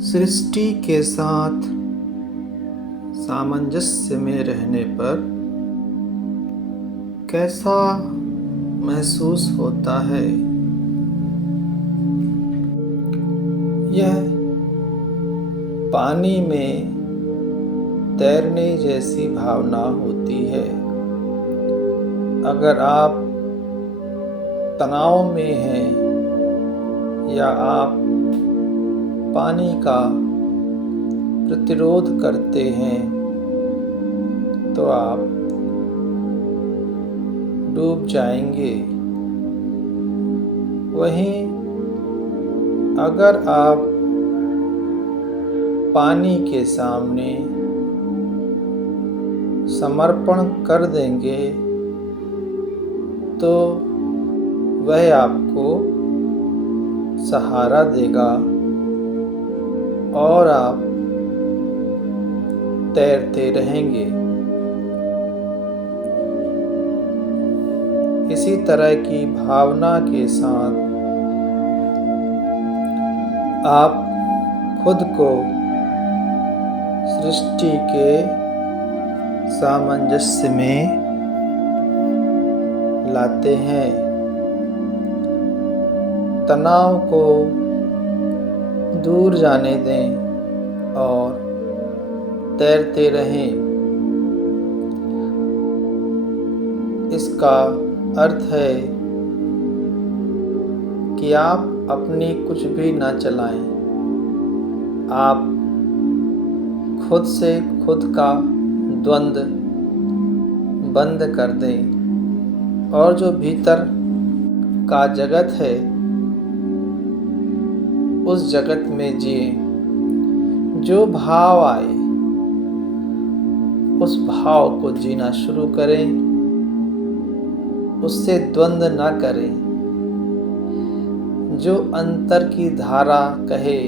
सृष्टि के साथ सामंजस्य में रहने पर कैसा महसूस होता है। यह पानी में तैरने जैसी भावना होती है। अगर आप तनाव में हैं या आप पानी का प्रतिरोध करते हैं तो आप डूब जाएंगे। वहीं अगर आप पानी के सामने समर्पण कर देंगे तो वह आपको सहारा देगा और आप तैरते रहेंगे। इसी तरह की भावना के साथ आप खुद को सृष्टि के सामंजस्य में लाते हैं। तनाव को दूर जाने दें और तैरते रहें। इसका अर्थ है कि आप अपनी कुछ भी ना चलाएं। आप खुद से खुद का द्वंद्व बंद कर दें और जो भीतर का जगत है उस जगत में जिए। जो भाव आए उस भाव को जीना शुरू करें, उससे द्वंद्व ना करें। जो अंतर की धारा कहे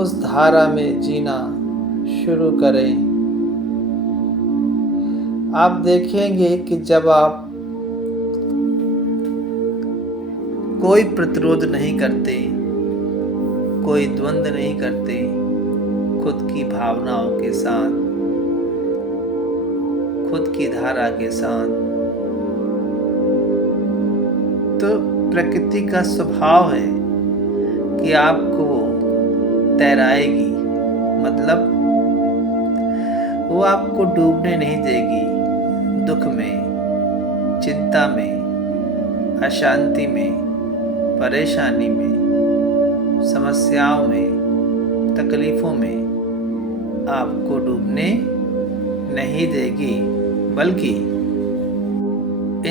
उस धारा में जीना शुरू करें। आप देखेंगे कि जब आप कोई प्रतिरोध नहीं करते, कोई द्वंद्व नहीं करते खुद की भावनाओं के साथ, खुद की धारा के साथ, तो प्रकृति का स्वभाव है कि आपको तैराएगी। मतलब वो आपको डूबने नहीं देगी। दुख में, चिंता में, अशांति में, परेशानी में, समस्याओं में, तकलीफों में आपको डूबने नहीं देगी, बल्कि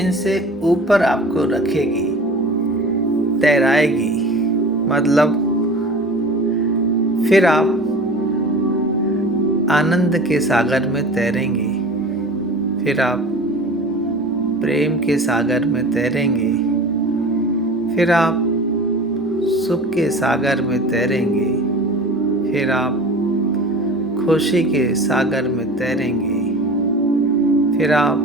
इनसे ऊपर आपको रखेगी, तैराएगी। मतलब फिर आप आनंद के सागर में तैरेंगे, फिर आप प्रेम के सागर में तैरेंगे, फिर आप सुख के सागर में तैरेंगे, फिर आप खुशी के सागर में तैरेंगे, फिर आप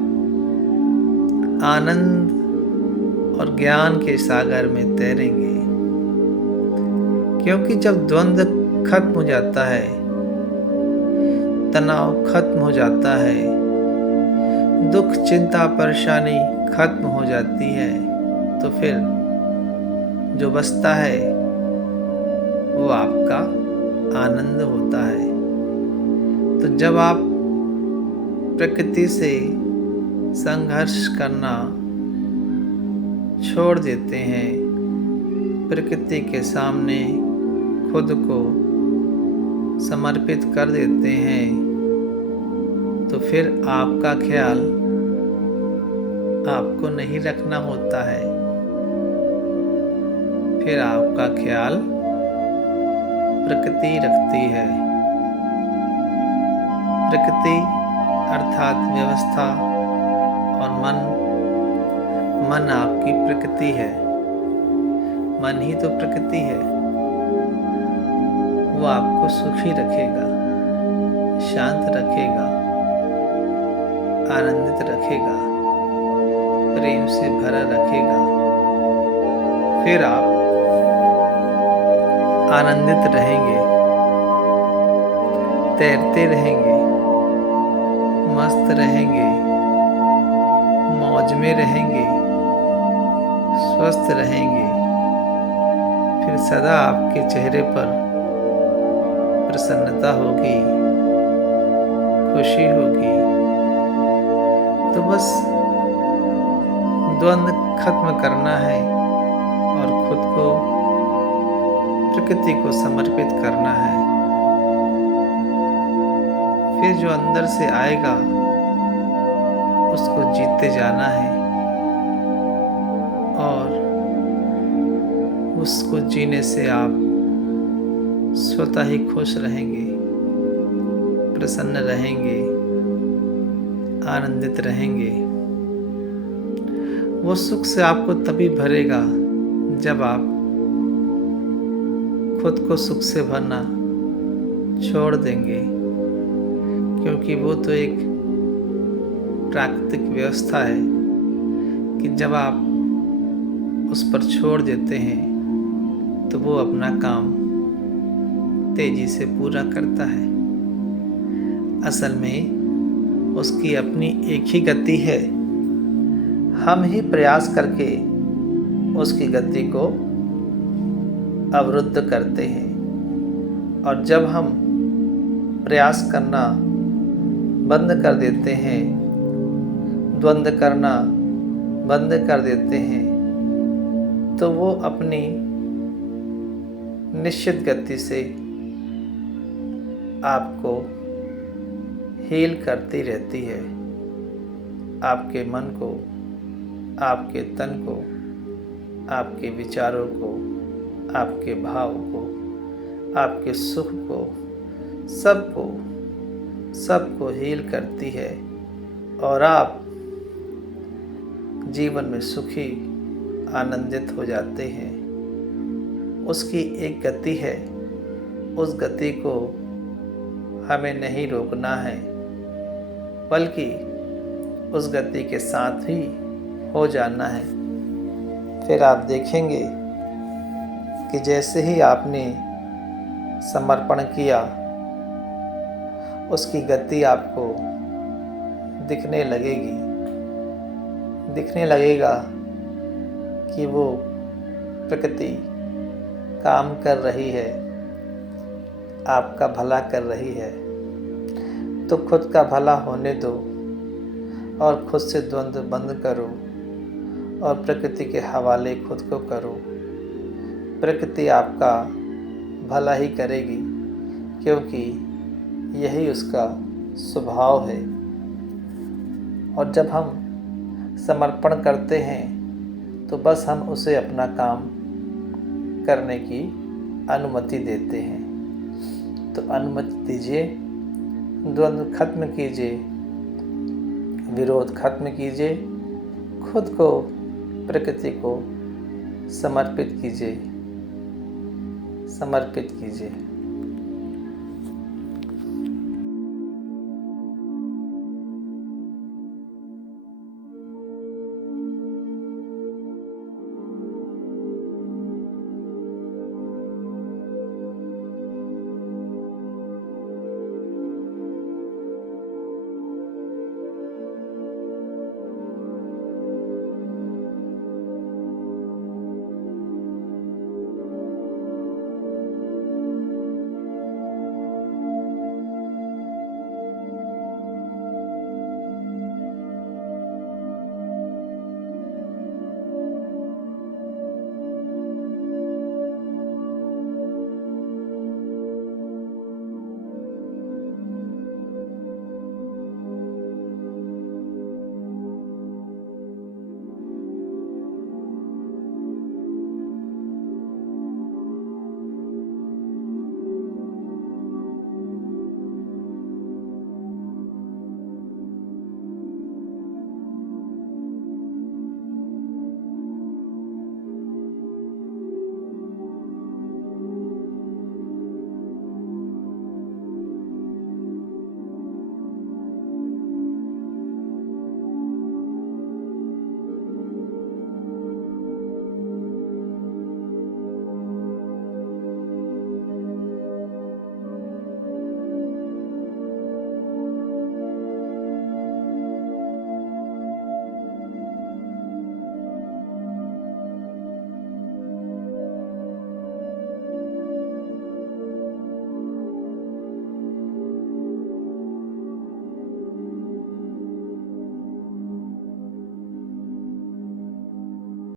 आनंद और ज्ञान के सागर में तैरेंगे। क्योंकि जब द्वंद्व खत्म हो जाता है, तनाव खत्म हो जाता है, दुख, चिंता, परेशानी खत्म हो जाती है, तो फिर जो बचता है वो आपका आनंद होता है। तो जब आप प्रकृति से संघर्ष करना छोड़ देते हैं, प्रकृति के सामने खुद को समर्पित कर देते हैं, तो फिर आपका ख्याल आपको नहीं रखना होता है। फिर आपका ख्याल प्रकृति रखती है। प्रकृति अर्थात व्यवस्था और मन आपकी प्रकृति है। मन ही तो प्रकृति है। वो आपको सुखी रखेगा, शांत रखेगा, आनंदित रखेगा, प्रेम से भरा रखेगा। फिर आप आनंदित रहेंगे, तैरते रहेंगे, मस्त रहेंगे, मौज में रहेंगे, स्वस्थ रहेंगे, फिर सदा आपके चेहरे पर प्रसन्नता होगी, खुशी होगी। तो बस द्वंद्व खत्म करना है और खुद को प्रकृति को समर्पित करना है। फिर जो अंदर से आएगा उसको जीते जाना है और उसको जीने से आप स्वतः ही खुश रहेंगे, प्रसन्न रहेंगे, आनंदित रहेंगे। वो सुख से आपको तभी भरेगा जब आप खुद को सुख से भरना छोड़ देंगे, क्योंकि वो तो एक प्राकृतिक व्यवस्था है कि जब आप उस पर छोड़ देते हैं तो वो अपना काम तेजी से पूरा करता है। असल में उसकी अपनी एक ही गति है, हम ही प्रयास करके उसकी गति को अवरुद्ध करते हैं। और जब हम प्रयास करना बंद कर देते हैं, द्वंद्व करना बंद कर देते हैं, तो वो अपनी निश्चित गति से आपको हील करती रहती है। आपके मन को, आपके तन को, आपके विचारों को, आपके भाव को, आपके सुख को, सबको हील करती है और आप जीवन में सुखी, आनंदित हो जाते हैं। उसकी एक गति है, उस गति को हमें नहीं रोकना है, बल्कि उस गति के साथ ही हो जाना है। फिर आप देखेंगे कि जैसे ही आपने समर्पण किया, उसकी गति आपको दिखने लगेगा कि वो प्रकृति काम कर रही है, आपका भला कर रही है। तो खुद का भला होने दो और खुद से द्वंद्व बंद करो और प्रकृति के हवाले खुद को करो। प्रकृति आपका भला ही करेगी, क्योंकि यही उसका स्वभाव है। और जब हम समर्पण करते हैं तो बस हम उसे अपना काम करने की अनुमति देते हैं। तो अनुमति दीजिए, द्वंद्व खत्म कीजिए, विरोध खत्म कीजिए, खुद को प्रकृति को समर्पित कीजिए।